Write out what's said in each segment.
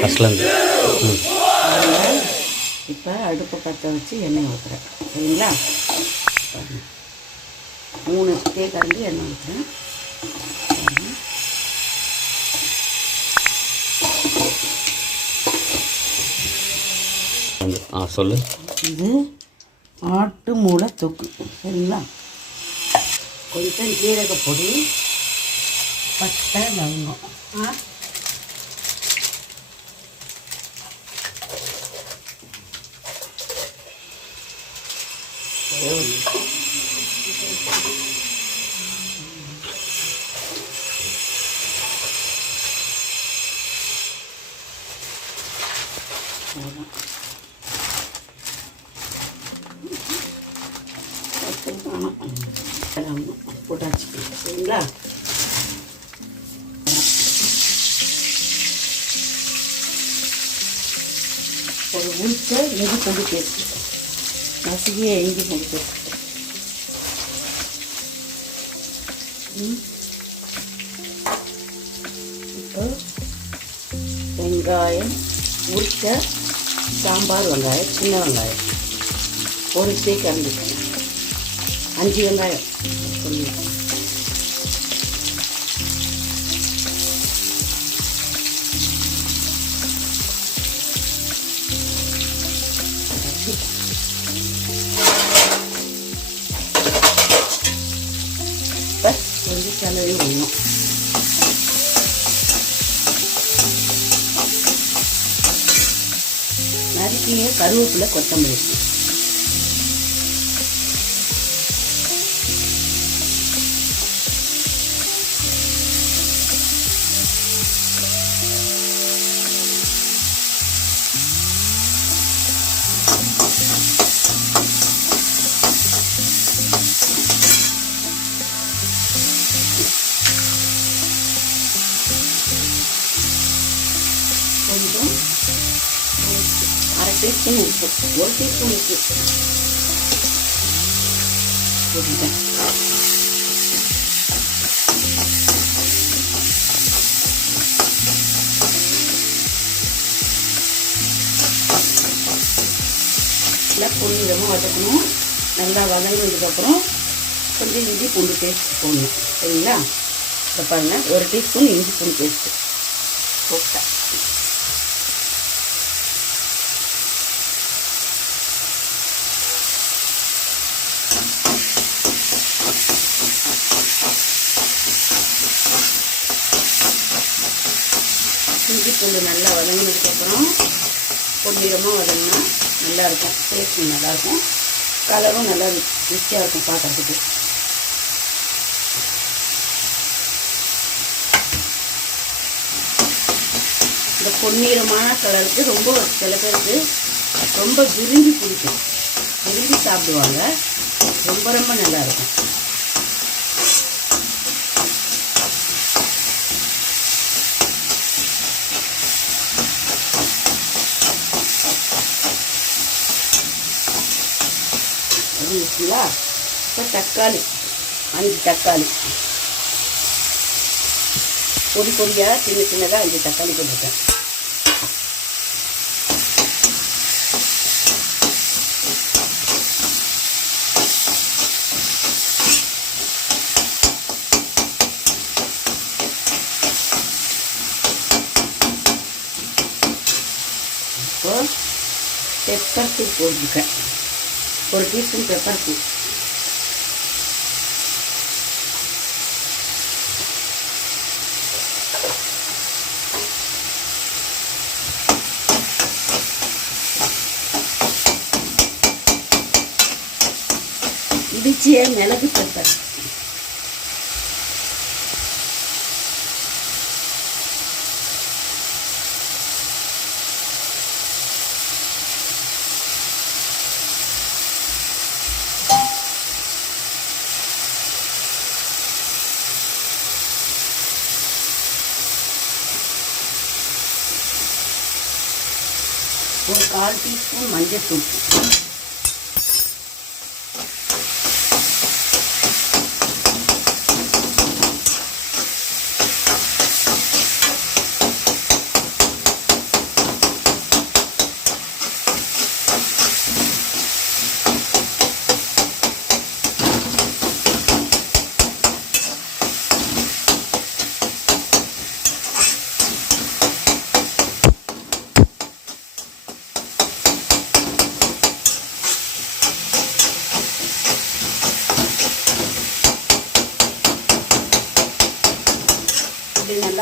ஃபஸ்ட்லேருந்து. இப்போ அடுப்பை பற்ற வச்சு எண்ணெய் ஊற்றுறேன். சரிங்களா? 3 தேக்கரண்டி எண்ணெய் ஊற்றுறேன். சொல்லு. இது ஆட்டு மூளை தொக்கு. சரிங்களா? கொஞ்சம் ஜீரக பொடி, பட்டை, லவங்கம். போட்டாச்சு. சரிங்களா? ஒரு உளுத்த இஞ்சி பூண்டு பேஸ்ட், நசுக்கிய இஞ்சி பூண்டு பேஸ்ட். இப்போ வெங்காயம், உளுத்த சாம்பார் வெங்காயம், சின்ன வெங்காயம் ஒரு தேக்கரண்டி, 5 வெங்காயம் சொல்லி கொஞ்சம் கிளறி விடணும். நறுக்கிய கருவேப்பிலை, கொத்தமல்லி. கொஞ்சம் 1/2 டீஸ்பூன் உப்பு, 1 டீஸ்பூன் உப்பு போட்டுட்டேன். நல்லா பொன்னிறமாக வதக்கணும். நல்லா வதங்கினதுக்கப்புறம் கொஞ்சம் இஞ்சி பூண்டு பேஸ்ட் போடணும். சரிங்களா? இப்போ பாருங்கள், 1 டீஸ்பூன் இஞ்சி பூண்டு பேஸ்ட்டு போட்டேன். இஞ்சி பூண்டு நல்லா வதங்கினதுக்கப்புறம் பொன்னிறமாக வதங்கினா நல்லாயிருக்கும். டேஸ்ட்டும் நல்லாயிருக்கும், கலரும் நல்லா ருசியாக இருக்கும் பார்க்குறதுக்கு. இந்த பொன்னிறமான கலருக்கு ரொம்ப சில பேருக்கு ரொம்ப விரும்பி பிடிக்கும், விரும்பி சாப்பிடுவாங்க. ரொம்ப ரொம்ப நல்லாயிருக்கும். இருக்குங்களா? இப்போ தக்காளி, 5 தக்காளி பொடி பொடியாக சின்ன சின்னதாக 5 தக்காளி போட்டுருக்கேன். இப்போ பெப்பர் தூள் போட்டுருக்கேன், 1 டீஸ்பூன் பெப்பர் தூள். இடிச்சிய மிளகு பெப்பர். ஒரு 1/4 டீஸ்பூன் மஞ்சள் தூள்.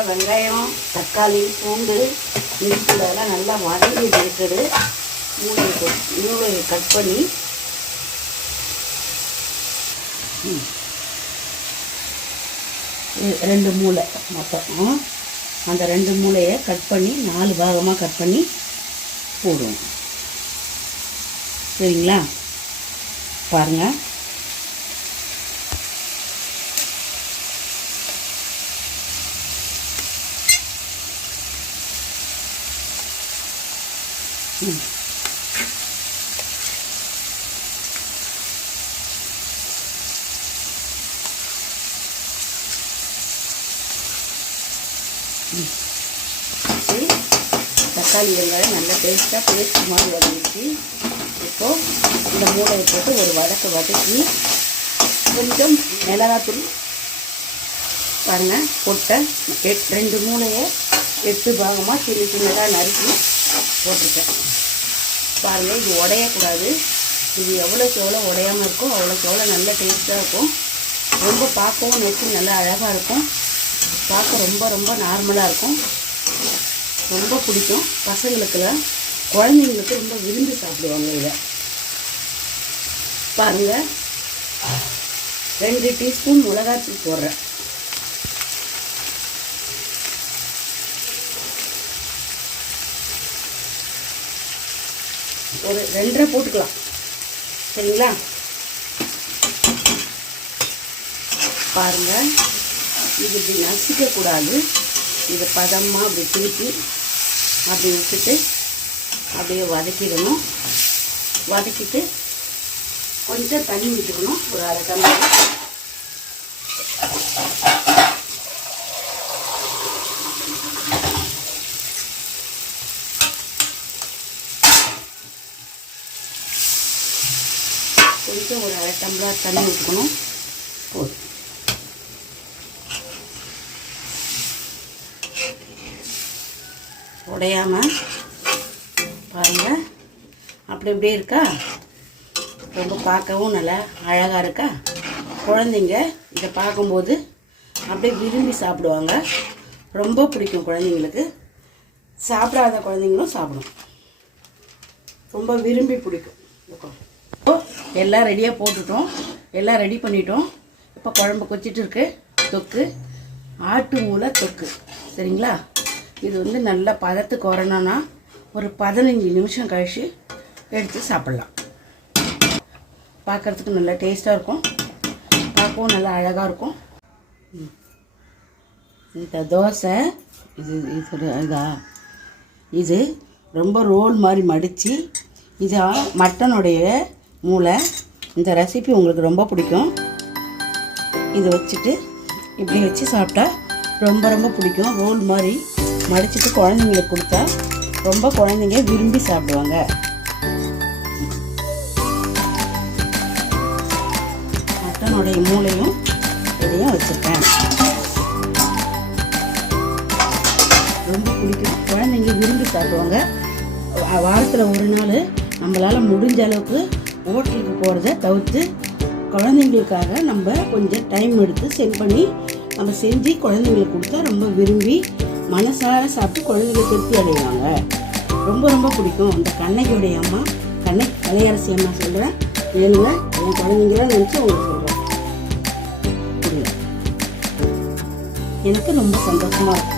நல்லா வெங்காயம், தக்காளி, பூண்டு, இஞ்சி அதெல்லாம் நல்லா வதங்கி இருக்குது. மூளையை கட் பண்ணி ரெண்டு மூளை மொத்தம், அந்த ரெண்டு மூளையை கட் பண்ணி 4 பாகமாக கட் பண்ணி போடுவோம். சரிங்களா? பாருங்கள். தக்காளி வெங்காயம் நல்லா டேஸ்ட்டாக பேஸ்ட் மாதிரி வதங்கிச்சு. இப்போது இந்த மூளையை போட்டு ஒரு வதக்கி கொஞ்சம் மிளகாத்தூள் பாருங்கள் போட்டேன். 2 மூளையை 8 பாகமாக சின்னதாக நறுக்கி போட்டிருக்கேன். பாருங்கள், இது உடையக்கூடாது. இது எவ்வளோக்கு எவ்வளோ உடையாமல் இருக்கும் அவ்வளோக்கு எவ்வளோ நல்ல டேஸ்ட்டாக இருக்கும். ரொம்ப பார்க்கவும் நெச்சு நல்லா அழகாக இருக்கும். பார்க்க ரொம்ப ரொம்ப நார்மலாக இருக்கும். ரொம்ப பிடிக்கும் பசங்களுக்கெல்லாம், குழந்தைங்களுக்கு ரொம்ப விரும்பி சாப்பிடுவாங்க. இதை பாருங்கள். 2 டீஸ்பூன் மிளகாத்தூள் போடுறேன். ஒரு 2.5 போட்டுக்கலாம். சரிங்களா? பாருங்கள், இது இப்படி நசிக்கக்கூடாது. இது பதமாக அப்படி திருப்பி அப்படி விட்டுட்டு அப்படியே வதக்கிடணும். வதக்கிட்டு கொஞ்சம் தண்ணி விட்டுக்கணும். ஒரு 1/2 டம்ளர். கொஞ்சம் ஒரு 1/2 டம்ளர் தண்ணி ஊற்றிக்கணும். போதும். உடையாமல் பாருங்கள், அப்படி இப்படியே இருக்கா. ரொம்ப பார்க்கவும் நல்லா அழகாக இருக்கா. குழந்தைங்க இதை பார்க்கும்போது அப்படியே விரும்பி சாப்பிடுவாங்க. ரொம்ப பிடிக்கும் குழந்தைங்களுக்கு. சாப்பிடாத குழந்தைங்களும் சாப்பிடும். ரொம்ப விரும்பி பிடிக்கும். எல்லாம் ரெடியாக போட்டுட்டோம். எல்லாம் ரெடி பண்ணிட்டோம். இப்போ குழம்பு கொச்சிட்டு இருக்கு. தொக்கு, ஆட்டு மூளை தொக்கு. சரிங்களா? இது வந்து நல்லா பதத்துக்கு வரணும்னா ஒரு 15 நிமிஷம் கழித்து எடுத்து சாப்பிட்லாம். பார்க்குறதுக்கு நல்லா டேஸ்ட்டாக இருக்கும். பார்க்கவும் நல்லா அழகாக இருக்கும். இந்த தோசை இது ரொம்ப ரோல் மாதிரி மடித்து, இது மட்டனுடைய மூளை. இந்த ரெசிபி உங்களுக்கு ரொம்ப பிடிக்கும். இதை வச்சுட்டு இப்படி வச்சு சாப்பிட்டா ரொம்ப ரொம்ப பிடிக்கும். ரோல் மாதிரி மடிச்சுட்டு குழந்தைங்களுக்கு கொடுத்தா ரொம்ப குழந்தைங்க விரும்பி சாப்பிடுவாங்க. மட்டனுடைய மூளையும் இதையும் வச்சுருக்கேன். ரொம்ப பிடிக்கும். குழந்தைங்க விரும்பி சாப்பிடுவாங்க. வாரத்தில் ஒரு நாள் நம்மளால் முடிஞ்ச அளவுக்கு ஹோட்டலுக்கு போகிறத தவிர்த்து குழந்தைங்களுக்காக நம்ம கொஞ்சம் டைம் எடுத்து சென்ட் பண்ணி நம்ம செஞ்சு குழந்தைங்களுக்கு கொடுத்தா ரொம்ப விரும்பி மனசார சாப்பிட்டு குழந்தைங்க திருப்தி அடைவாங்க. ரொம்ப ரொம்ப பிடிக்கும். இந்த கண்ணகியோடைய அம்மா, கலையரசி அம்மா சொல்கிறேன், வேணுங்க. என் குழந்தைங்களாம் நினச்சி உங்களுக்கு சொல்கிறேன். எனக்கு ரொம்ப சந்தோஷமாக இருக்கும்.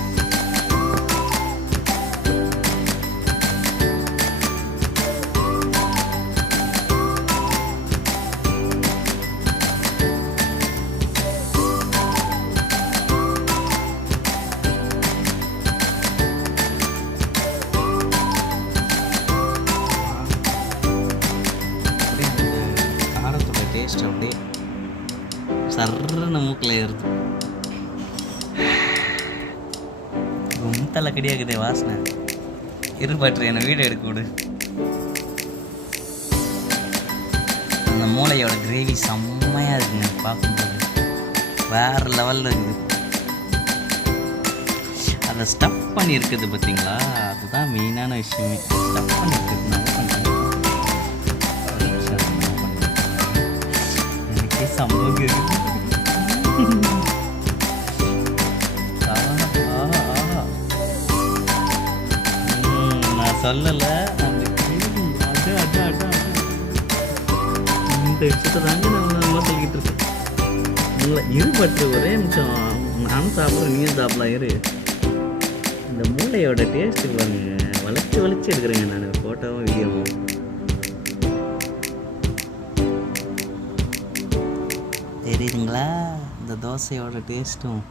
டேஸ்ட் அப்படியே சர்றன்னு மூக்கில் ஏறுது. குந்தலை கிடையாக்குதே வாசனை. இருப்பாற்று என்னை வீடு எடுக்க விடு. அந்த மூளையோட கிரேவி செம்மையாக இருக்குங்க. பார்க்கும்போது வேறு லெவலில் இருக்குது. அதை ஸ்டஃப் பண்ணி இருக்குது பார்த்தீங்களா, அதுதான் மெயினான விஷயமே. ஸ்டஃப் பண்ணி இருக்குதுனால சம்பவம் சொல்லலை அந்த கேள்வி இந்த விஷயத்தை தாங்க நான் சொல்லிக்கிட்டு இருக்கேன். இல்லை இருபட்டு ஒரே நிமிஷம் நானும் சாப்பிட்றேன் நீயும் சாப்பிடலாம் இரு. இந்த மூளையோட டேஸ்ட்டு பாருங்க வளைச்சி எடுக்கிறேங்க நான் ஃபோட்டோவும் வீடியோவும். தெரியுதுங்களா இந்த தோசையோட டேஸ்ட்டும்?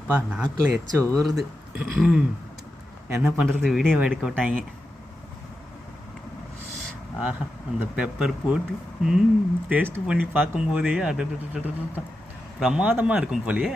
அப்பா நாக்கில் எச்ச ஊறுது. என்ன பண்ணுறது, வீடியோ எடுக்க விட்டாங்க. ஆஹா அந்த பெப்பர் போட்டு டேஸ்ட் பண்ணி பார்க்கும்போதே பிரமாதமாக இருக்கும் போலையே.